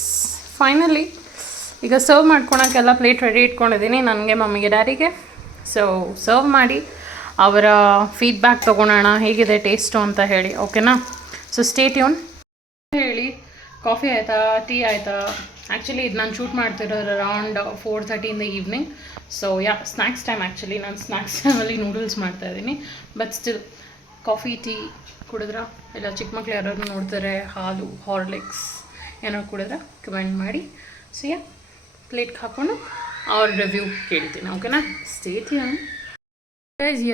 ಫೈನಲಿ ಈಗ ಸರ್ವ್ ಮಾಡ್ಕೊಳಕ್ಕೆಲ್ಲ ಪ್ಲೇಟ್ ರೆಡಿ ಇಟ್ಕೊಂಡಿದ್ದೀನಿ, ನನಗೆ, ಮಮ್ಮಿಗೆ, ಡ್ಯಾಡಿಗೆ. ಸೊ ಸರ್ವ್ ಮಾಡಿ ಅವರ ಫೀಡ್ಬ್ಯಾಕ್ ತೊಗೊಳೋಣ ಹೇಗಿದೆ ಟೇಸ್ಟು ಅಂತ ಹೇಳಿ, ಓಕೆನಾ? So stay tune. ಹೇಳಿ, ಕಾಫಿ ಆಯಿತಾ, ಟೀ ಆಯಿತಾ? ಆ್ಯಕ್ಚುಲಿ ಇದು ನಾನು ಶೂಟ್ ಮಾಡ್ತಿರೋದು around 4:30 in the evening. So snacks time. Actually ನಾನು ಸ್ನ್ಯಾಕ್ಸ್ ಟೈಮಲ್ಲಿ ನೂಡಲ್ಸ್ ಮಾಡ್ತಾಯಿದ್ದೀನಿ. ಬಟ್ ಸ್ಟಿಲ್ ಕಾಫಿ ಟೀ ಕುಡಿದ್ರೆ, ಇಲ್ಲ ಚಿಕ್ಕ ಮಕ್ಳು ಯಾರಾದ್ರು ನೋಡ್ತಾರೆ ಹಾಲು ಹಾರ್ಲಿಕ್ಸ್ ಏನೋ ಕುಡಿದ್ರೆ ಕಮೆಂಟ್ ಮಾಡಿ. ಸೊ ಪ್ಲೇಟ್ಗೆ ಹಾಕ್ಕೊಂಡು ಅವ್ರ ರಿವ್ಯೂ ಕೇಳ್ತೀನಿ, ಓಕೆನಾ? Stay tune.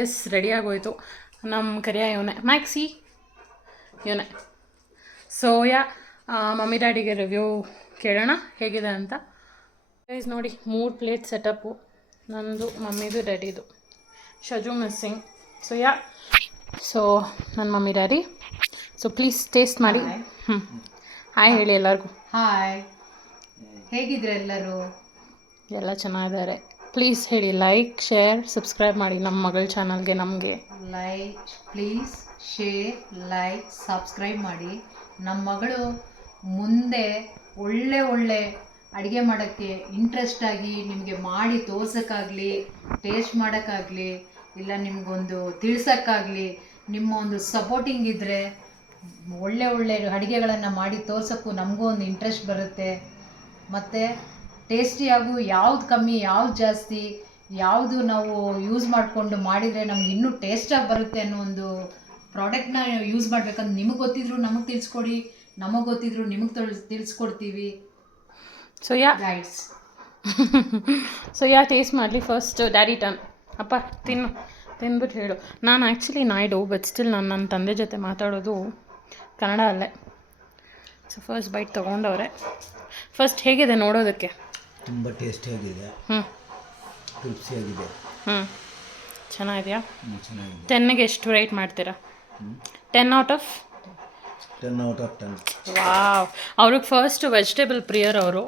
ಎಸ್, ರೆಡಿ ಆಗೋಯ್ತು. ನಮ್ಮ ಕರಿಯ ಇವನೇ ಮ್ಯಾಕ್ಸಿ, ಇವನೇ. ಸೊ ಮಮ್ಮಿ ಡ್ಯಾಡಿಗೆ ರಿವ್ಯೂ ಕೇಳೋಣ ಹೇಗಿದೆ ಅಂತ. ಗೈಸ್ ನೋಡಿ, 3 ಪ್ಲೇಟ್ ಸೆಟಪ್ಪು, ನಂದು, ಮಮ್ಮಿದು, ಡ್ಯಾಡಿದು. ಶಜು ಮಿಸ್ಸಿಂಗ್. ಸೊ ನನ್ನ mummy daddy. So please taste ಮಾಡಿ. ಹಾಯ್ ಹೇಳಿ ಎಲ್ಲರಿಗೂ. ಹಾಯ್, ಹೇಗಿದ್ರೆ ಎಲ್ಲರೂ? ಎಲ್ಲ ಚೆನ್ನಾಗಿದ್ದಾರೆ. ಪ್ಲೀಸ್ ಹೇಳಿ, ಲೈಕ್, ಶೇರ್, ಸಬ್ಸ್ಕ್ರೈಬ್ ಮಾಡಿ ನಮ್ಮ ಮಗಳ ಚಾನಲ್ಗೆ. ನಮಗೆ ಪ್ಲೀಸ್ ಶೇರ್, ಲೈಕ್, ಸಬ್ಸ್ಕ್ರೈಬ್ ಮಾಡಿ. ನಮ್ಮ ಮಗಳು ಮುಂದೆ ಒಳ್ಳೆ ಅಡುಗೆ ಮಾಡೋಕ್ಕೆ ಇಂಟ್ರೆಸ್ಟ್ ಆಗಿ ನಿಮಗೆ ಮಾಡಿ ತೋರ್ಸೋಕ್ಕಾಗಲಿ, ಟೇಸ್ಟ್ ಮಾಡೋಕ್ಕಾಗಲಿ, ಇಲ್ಲ ನಿಮಗೊಂದು ತಿಳಿಸೋಕ್ಕಾಗಲಿ ನಿಮ್ಮ ಒಂದು ಸಪೋರ್ಟಿಂಗ್ ಇದ್ದರೆ ಒಳ್ಳೆ ಅಡುಗೆಗಳನ್ನು ಮಾಡಿ ತೋರ್ಸೋಕ್ಕೂ ನಮಗೂ ಒಂದು ಇಂಟ್ರೆಸ್ಟ್ ಬರುತ್ತೆ. ಮತ್ತು ಟೇಸ್ಟಿಯಾಗೂ ಯಾವ್ದು ಕಮ್ಮಿ ಯಾವ್ದು ಜಾಸ್ತಿ ಯಾವುದು ನಾವು ಯೂಸ್ ಮಾಡಿಕೊಂಡು ಮಾಡಿದರೆ ನಮ್ಗೆ ಇನ್ನೂ ಟೇಸ್ಟಾಗಿ ಬರುತ್ತೆ ಅನ್ನೋ ಒಂದು ಪ್ರಾಡಕ್ಟ್ನ ಯೂಸ್ ಮಾಡಬೇಕಂತ ನಿಮಗೆ ಗೊತ್ತಿದ್ರು ನಮಗೆ ತಿಳಿಸ್ಕೊಡಿ, ನಮಗೆ ಗೊತ್ತಿದ್ರು ನಿಮಗೆ ತಿಳಿಸ್ಕೊಡ್ತೀವಿ. So guides. ಸೊ ಟೇಸ್ಟ್ ಮಾಡಲಿ. First daddy turn. ಅಪ್ಪ ತಿನ್ಬಿಟ್ಟು ಹೇಳು. ನಾನು ಆ್ಯಕ್ಚುಲಿ ನಾಯ್ಡು, ಬಟ್ ಸ್ಟಿಲ್ ನಾನು ನನ್ನ ತಂದೆ ಜೊತೆ ಮಾತಾಡೋದು ಕನ್ನಡ ಅಲ್ಲೇ. ಸೊ ಫಸ್ಟ್ ಬೈಟ್ ತೊಗೊಂಡವ್ರೆ. ಫಸ್ಟ್ ಹೇಗಿದೆ ನೋಡೋದಕ್ಕೆ? ತುಂಬ ಟೇಸ್ಟಿಯಾಗಿದೆ, ರುಚಿಯಾಗಿದೆ. ಚೆನ್ನಾಗಿದೆಯಾ? ಚೆನ್ನಾಗಿದೆ. 10ಗೆ ಎಷ್ಟು ರೇಟ್ ಮಾಡ್ತೀರಾ? 10 ಔಟ್ ಆಫ್ 10. ವಾವ್. ಅವ್ರಿಗೆ ಫಸ್ಟ್ ವೆಜಿಟೇಬಲ್ ಪ್ರಿಯರ್ ಅವರು.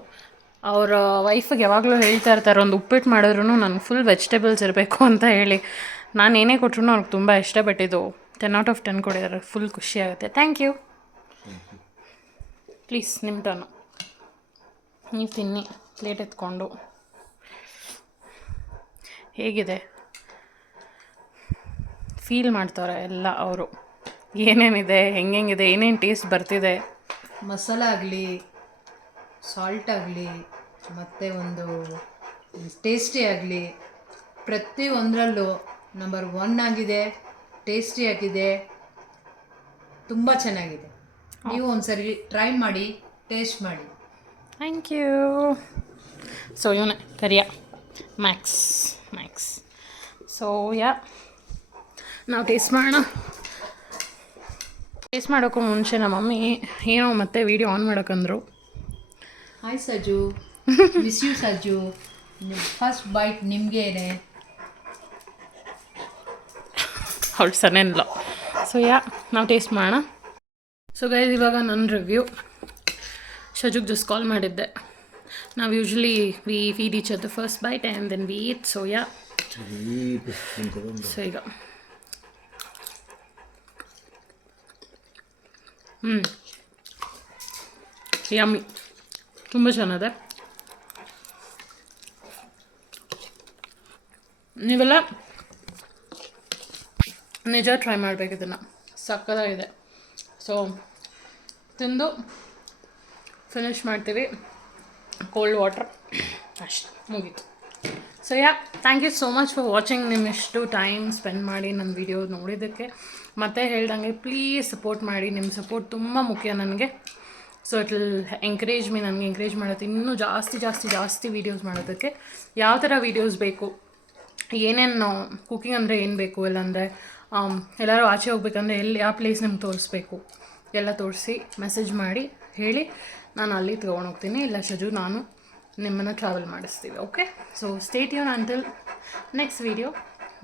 ಅವರ ವೈಫಿಗೆ ಯಾವಾಗಲೂ ಹೇಳ್ತಾ ಇರ್ತಾರೆ, ಒಂದು ಉಪ್ಪಿಟ್ಟು ಮಾಡಿದ್ರು ನನಗೆ ಫುಲ್ ವೆಜಿಟೇಬಲ್ಸ್ ಇರಬೇಕು ಅಂತ ಹೇಳಿ. ನಾನು ಏನೇ ಕೊಟ್ಟರು ಅವ್ರಿಗೆ ತುಂಬ ಇಷ್ಟಪಟ್ಟಿದ್ದು. 10 ಔಟ್ ಆಫ್ 10 ಕೊಡಿದ್ದಾರೆ. ಫುಲ್ ಖುಷಿ ಆಗುತ್ತೆ. Thank you. ಪ್ಲೀಸ್ ನಿಮ್ಮ ಟರ್ನು. ನೀವು ತಿನ್ನಿ ಪ್ಲೇಟ್ ಎತ್ಕೊಂಡು. ಹೇಗಿದೆ ಫೀಲ್ ಮಾಡ್ತಾರೆ ಎಲ್ಲ ಅವರು, ಏನೇನಿದೆ, ಹೆಂಗೆಂಗಿದೆ, ಏನೇನು ಟೇಸ್ಟ್ ಬರ್ತಿದೆ. ಮಸಾಲ ಆಗಲಿ, ಸಾಲ್ಟ್ ಆಗಲಿ, ಮತ್ತು ಒಂದು ಟೇಸ್ಟಿ ಆಗಲಿ, ಪ್ರತಿಯೊಂದರಲ್ಲೂ ನಂಬರ್ 1 ಆಗಿದೆ. ಟೇಸ್ಟಿ ಆಗಿದೆ, ತುಂಬ ಚೆನ್ನಾಗಿದೆ. ನೀವು ಒಂದ್ಸರಿ ಟ್ರೈ ಮಾಡಿ, ಟೇಸ್ಟ್ ಮಾಡಿ. Thank you. ಸೊ ಇವನೇ ಕರಿಯ ಮ್ಯಾಕ್ಸ್. ಸೊ ನಾವು ಟೇಸ್ಟ್ ಮಾಡೋಣ. ಟೇಸ್ಟ್ ಮಾಡೋಕ್ಕೂ ಮುಂಚೆ ನಮ್ಮ ಮಮ್ಮಿ ಏನೋ ಮತ್ತೆ ವೀಡಿಯೋ ಆನ್ ಮಾಡೋಕ್ಕಂದ್ರು. Hi Saju, miss you Saju. First bite ನಿಮಗೇನೆ. ಅವ್ಳು ಸನೇನಿಲ್ಲ. ಸೊ ನಾವು ಟೇಸ್ಟ್ ಮಾಡೋಣ. ಸೊ ಗೈಸ್, ಇವಾಗ ನನ್ನ ರಿವ್ಯೂ. ಶಜುಗೆ ಜಸ್ಟ್ ಕಾಲ್ ಮಾಡಿದ್ದೆ. ನಾವು usually we feed each other first bite and then we eat. So so ಈಗ ಯಮ್ಮಿ, ತುಂಬ ಚೆನ್ನಾಗಿದೆ. ನೀವೆಲ್ಲ ನಿಜ ಟ್ರೈ ಮಾಡಬೇಕು ಇದನ್ನು, ಸಕ್ಕತ್ತಾಗಿದೆ. ಸೊ ತಿಂದು ಫಿನಿಷ್ ಮಾಡ್ತೀವಿ. ಕೋಲ್ಡ್ ವಾಟರ್ ಅಷ್ಟು ಮುಗೀತು. So thank you so much for watching. ನಿಮ್ಮಿಷ್ಟು ಟೈಮ್ ಸ್ಪೆಂಡ್ ಮಾಡಿ ನನ್ನ ವೀಡಿಯೋ ನೋಡಿದ್ದಕ್ಕೆ. ಮತ್ತೆ ಹೇಳ್ದಂಗೆ ಪ್ಲೀಸ್ ಸಪೋರ್ಟ್ ಮಾಡಿ. ನಿಮ್ಮ ಸಪೋರ್ಟ್ ತುಂಬ ಮುಖ್ಯ ನನಗೆ. So it will encourage me, ನನಗೆ ಎಂಕರೇಜ್ ಮಾಡುತ್ತೆ ಇನ್ನೂ ಜಾಸ್ತಿ ವೀಡಿಯೋಸ್ ಮಾಡೋದಕ್ಕೆ. ಯಾವ ಥರ ವೀಡಿಯೋಸ್ ಬೇಕು, ಏನೇನು ಕುಕಿಂಗ್ ಅಂದರೆ ಏನು ಬೇಕು, ಇಲ್ಲಾಂದರೆ ಎಲ್ಲರೂ ಆಚೆ ಹೋಗ್ಬೇಕಂದ್ರೆ ಯಾವ ಪ್ಲೇಸ್ ನಿಮ್ಗೆ ತೋರಿಸ್ಬೇಕು ಎಲ್ಲ ತೋರಿಸಿ ಮೆಸೇಜ್ ಮಾಡಿ ಹೇಳಿ. ನಾನು ಅಲ್ಲಿ ತೊಗೊಂಡೋಗ್ತೀನಿ, ಇಲ್ಲ ಶಜು ನಾನು ನಿಮ್ಮನ್ನು ಟ್ರಾವೆಲ್ ಮಾಡಿಸ್ತೀವಿ. Okay, so stay tune until next video.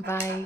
ಬಾಯ್.